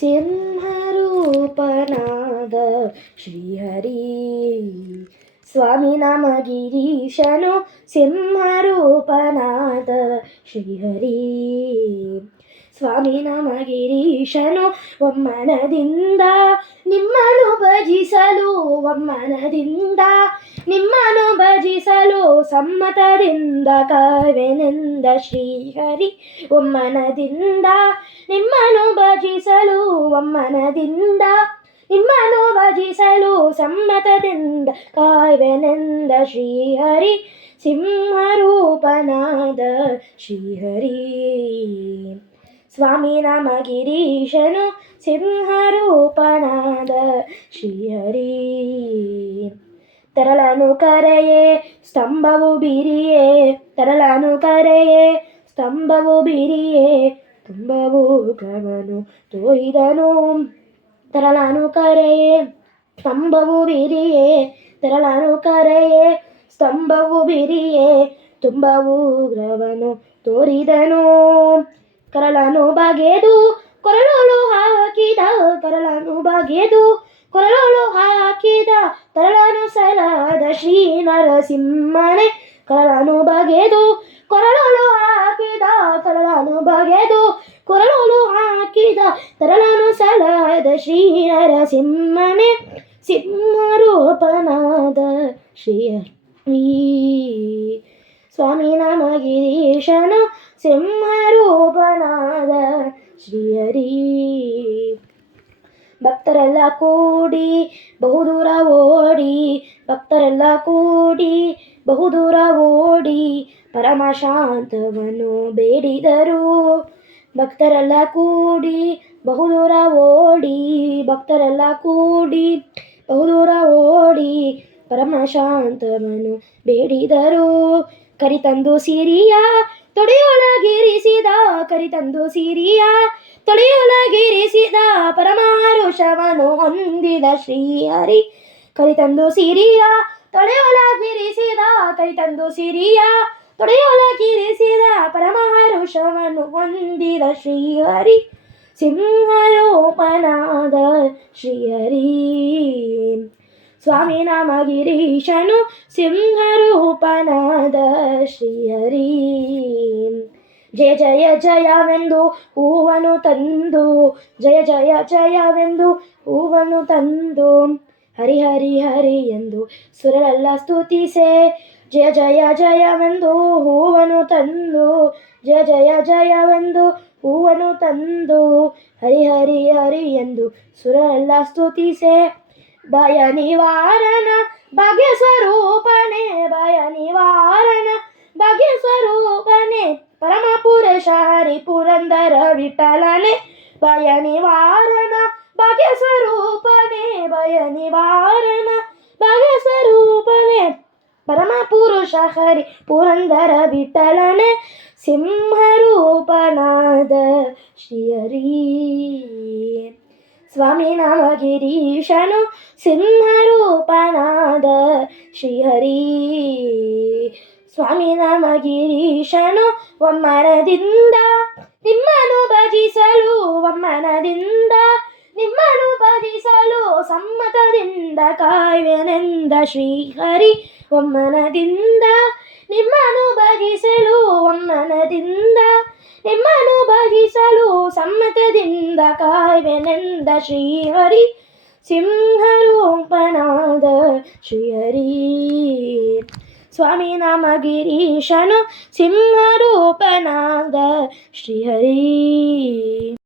ಸಿಂಹರೂಪನಾದ ಶ್ರೀಹರಿ. ಸ್ವಾಮಿ ನಮ ಗಿರೀಶನು ಸಿಂಹರೂಪನಾದ ಶ್ರೀಹರಿ. ಸ್ವಾಮಿ ನಮ ಗಿರೀಶನು ಒಮ್ಮನದಿಂದ ನಿಮ್ಮನು ಭಜಿಸಲು, ಒಮ್ಮನದಿಂದ ನಿಮ್ಮನು ಭಜಿಸಲು ಸಮ್ಮತದಿಂದ ಕಾವೆನೆಂದ ಶ್ರೀಹರಿ. ಒಮ್ಮನದಿಂದ ನಿಮ್ಮನು ಭಜಿಸಲು, ಒಮ್ಮನದಿಂದ ನಿಮ್ಮನು ಭಜಿಸಲು ಸಮ್ಮತದಿಂದ ಕಾವೆನೆಂದ ಶ್ರೀಹರಿ. ಸಿಂಹರೂಪನಾದ ಶ್ರೀಹರಿ. ಸ್ವಾಮಿ ನಮ ಗಿರೀಶನು ಸಿಂಹರೂಪನಾದ ಶ್ರೀಹರಿ. ತೆರಳನು ಕರೆಯೇ ಸ್ತಂಭವು ಬಿರಿಯೇ, ತೆರಳನು ಕರೆಯೇ ಸ್ತಂಭವು ಬಿರಿಯೇ, ತುಂಬವು ಗಮನು ತೋರಿದನು. ತೆರಳನು ಕರೆಯೇ ಸ್ತಂಭವು ಬಿರಿಯೇ, ತೆರಳನು ಕರೆಯೇ ಸ್ತಂಭವು ಬಿರಿಯೇ, ತುಂಬವು ಗ್ರವನು ತೋರಿದನು. ಕರಳನು ಬಗೆದು ಕೊರಳಲು ಹಾಕಿದ, ಕರಳನು ಬಗೆದು ಕೊರಳಲು ಹಾಕಿದ, ತರಳನು ಸಲದ ಶ್ರೀ ನರಸಿಂಹನೇ. ಕರಳನು ಬಗೆದು ಕೊರಳಲು ಹಾಕಿದ, ಕರಳನು ಬಗೆದು ಕೊರಳಲು ಹಾಕಿದ, ತರಳನು ಸಲದ ಶ್ರೀ ನರಸಿಂಹನೇ. ಸಿಂಹರೂಪನಾದ ಶ್ರೀಹರಿ. ಸ್ವಾಮಿ ನಮ ಗಿರೀಶನು ಸಿಂಹರೂಪನಾದ ಶ್ರೀಹರಿ. ಭಕ್ತರೆಲ್ಲ ಕೂಡಿ ಬಹುದೂರ ಓಡಿ, ಭಕ್ತರೆಲ್ಲ ಕೂಡಿ ಬಹುದೂರ ಓಡಿ ಪರಮಶಾಂತವನ್ನು ಬೇಡಿದರು. ಭಕ್ತರೆಲ್ಲ ಕೂಡಿ ಬಹುದೂರ ಓಡಿ, ಭಕ್ತರೆಲ್ಲ ಕೂಡಿ ಬಹುದೂರ ಓಡಿ ಪರಮಶಾಂತವನ್ನು ಬೇಡಿದರು. ಕರಿತಂದು ಸಿರಿಯ ತೊಡೆಯೊಳಗಿರಿಸಿದ, ಕರಿತಂದು ಸಿರಿಯ ತೊಡೆಯೊಳಗಿರಿಸಿದ ಪರಮಾರುಷವನ್ನು ಹೊಂದಿದ ಶ್ರೀಹರಿ. ಕರಿತಂದು ಸಿರಿಯ ತೊಡೆಯೊಳಗಿರಿಸಿದ, ಕರಿತಂದು ಸಿರಿಯ ತೊಡೆಯೊಳಗಿರಿಸಿದ ಪರಮಾರುಷವನ್ನು ಹೊಂದಿದ ಶ್ರೀಹರಿ. ಸಿಂಹರೂಪನಾದ ಶ್ರೀಹರಿ. ಸ್ವಾಮಿ ನಮ ಗಿರೀಶನು ಸಿಂಹರೂಪನಾದ ಶ್ರೀಹರಿ. ಜಯ ಜಯ ಜಯವೆಂದು ಹೂವನ್ನು ತಂದು, ಜಯ ಜಯ ಜಯವೆಂದು ಹೂವನ್ನು ತಂದು, ಹರಿ ಹರಿ ಹರಿ ಎಂದು ಸುರರೆಲ್ಲ ಸ್ತುತಿಸೆ. ಜಯ ಜಯ ಜಯವೆಂದು ಹೂವನ್ನು ತಂದು, ಜಯ ಜಯ ಜಯವೆಂದು ಹೂವನ್ನು ತಂದು, ಹರಿ ಹರಿ ಹರಿ ಎಂದು ಸುರರೆಲ್ಲ ಸ್ತುತಿಸೆ. ಭಯ ನಿವಾರಣ ಭಾಗ್ಯ ಸ್ವರೂಪನೇ, ಭಯ ನಿವಾರಣ ಭಾಗ್ಯ ಸ್ವರೂಪನೇ, ಪರಮ ಪುರುಷ ಹರಿ ಪುರಂದರ ವಿಠಲನೆ. ಭಯ ನಿವಾರಣ ಭಾಗ್ಯ ಸ್ವರೂಪನೇ, ಭಯ ನಿವಾರಣ ಭಾಗ್ಯ ಸ್ವರೂಪನೇ, ಪರಮ ಪುರುಷ ಹರಿ ಪುರಂದರ ವಿಠಲನೆ. ಸಿಂಹರೂಪನಾದ ಶ್ರೀಹರಿ. ಸ್ವಾಮಿ ನಮ ಗಿರೀಶನು ಸಿಂಹರೂಪನಾದ ಶ್ರೀಹರಿ. ಸ್ವಾಮಿ ನಮ ಗಿರೀಶನು ಒಮ್ಮನದಿಂದ ನಿಮ್ಮನು ಭಜಿಸಲು, ಒಮ್ಮನದಿಂದ ನಿಮ್ಮನು ಭಜಿಸಲು ಸಮ್ಮತದಿಂದ ಕಾಯ್ವೆನೆಂದ ಶ್ರೀಹರಿ. ಒಮ್ಮನದಿಂದ ನಿಮ್ಮನು ಭಜಿಸಲು, ಒಮ್ಮನದಿಂದ ನಿಮ್ಮನು ಭಜಿಸಲು ಸಮ್ಮತದಿಂದ ಕಾಯ್ವೆನೆಂದ ಶ್ರೀಹರಿ. ಸಿಂಹರೂಪನಾದ ಶ್ರೀಹರಿ. ಸ್ವಾಮಿ ನಮ ಗಿರೀಶನು ಸಿಂಹರೂಪನಾದ ಶ್ರೀಹರಿ.